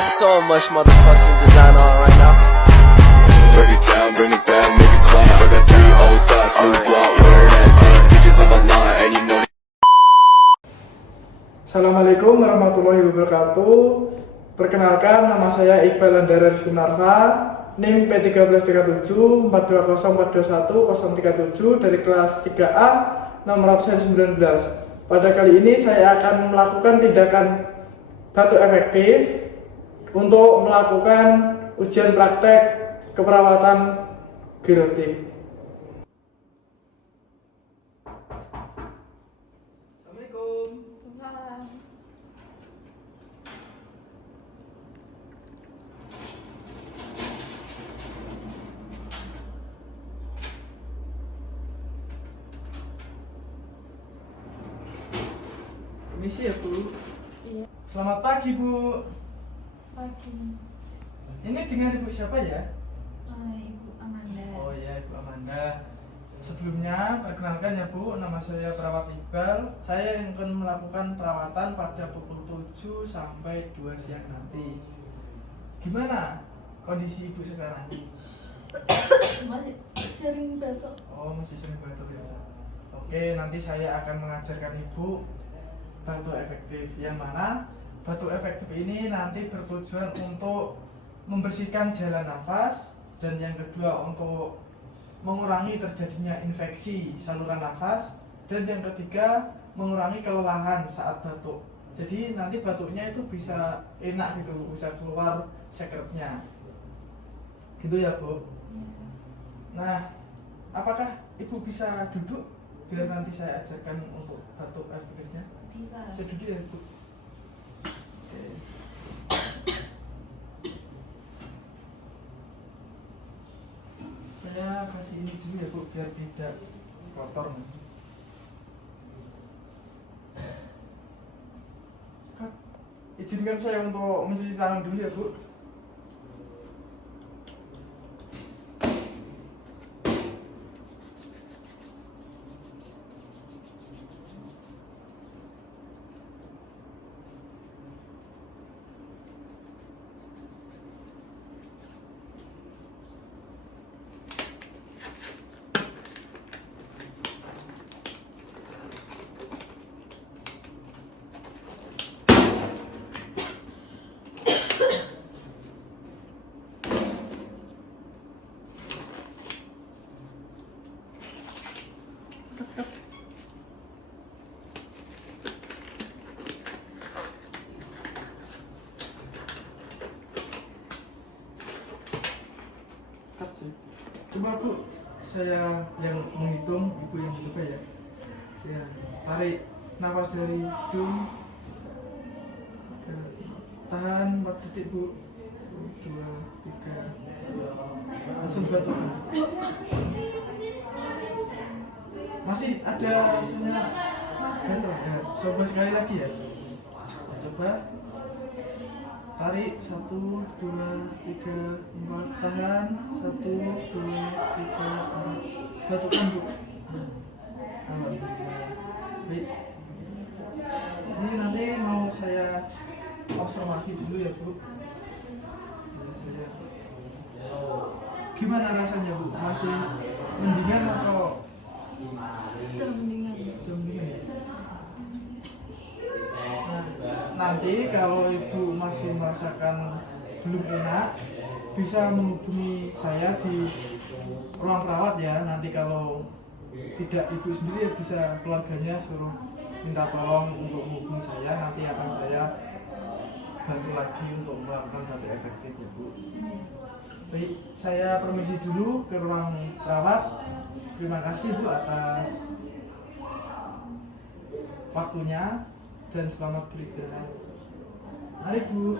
got so much motherfucking design on right now. Break it down, bring it back, make it clap. I got 3 old thoughts, new block, wear that dick. Bitches on my line, and you know. Assalamualaikum warahmatullahi wabarakatuh. Perkenalkan, nama saya Iqbal Andara Rizky Narfa, NIM P1337 420421 037 dari kelas 3A nomor absen 19. Pada kali ini saya akan melakukan tindakan batuk efektif untuk melakukan ujian praktek keperawatan gerotik. Assalamualaikum. Permisi ya Bu. Iya. Selamat pagi Bu. Pagi. Ini dengan Ibu siapa ya? Ibu Amanda. Oh iya, Ibu Amanda. Sebelumnya perkenalkan ya Bu, nama saya Perawat Iqbal. Saya yang akan melakukan perawatan pada pukul 7 sampai 2 siang nanti. Gimana kondisi Ibu sekarang? Masih sering batuk. Oh, masih sering batuk ya. Oke, nanti saya akan mengajarkan Ibu batuk efektif. Yang mana batuk efektif ini nanti bertujuan untuk membersihkan jalan nafas, dan yang kedua untuk mengurangi terjadinya infeksi saluran nafas, dan yang ketiga mengurangi kelelahan saat batuk. Jadi nanti batuknya itu bisa enak gitu, bisa keluar sekretnya. Gitu ya Bu. Nah, apakah Ibu bisa duduk biar nanti saya ajarkan untuk batuk efektifnya? Bisa. Bisa duduk ya Bu. Oke. Saya kasih ini dulu ya Bu, biar tidak kotor. Kak, izinkan saya untuk mencuci tangan dulu ya Bu. Coba Bu, saya yang menghitung, Ibu yang mencoba ya. Ya, tarik nafas dari hidung. Tahan 4 detik Bu. 2, 3. Langsung batuk. Masih ada rasanya gatal ya. Coba sekali lagi ya. Coba. Tarik 1, 2, 3, 4. Tahan 1, 2, 3, 4. Batukkan Bu. Alhamdulillah. Baik. Ini nanti mau saya observasi dulu ya Bu. Gimana rasanya Bu? Masih mendingan atau? Mendingan. Nanti kalau Ibu masih merasakan belum enak, bisa menghubungi saya di ruang perawat ya. Nanti kalau tidak Ibu sendiri ya bisa keluarganya suruh minta tolong untuk menghubungi saya. Nanti akan saya bantu lagi untuk melakukan batuk efektif ya Bu. Baik, saya permisi dulu ke ruang perawat. Terima kasih Bu atas waktunya dan selamat beristirahat. Mari Bu.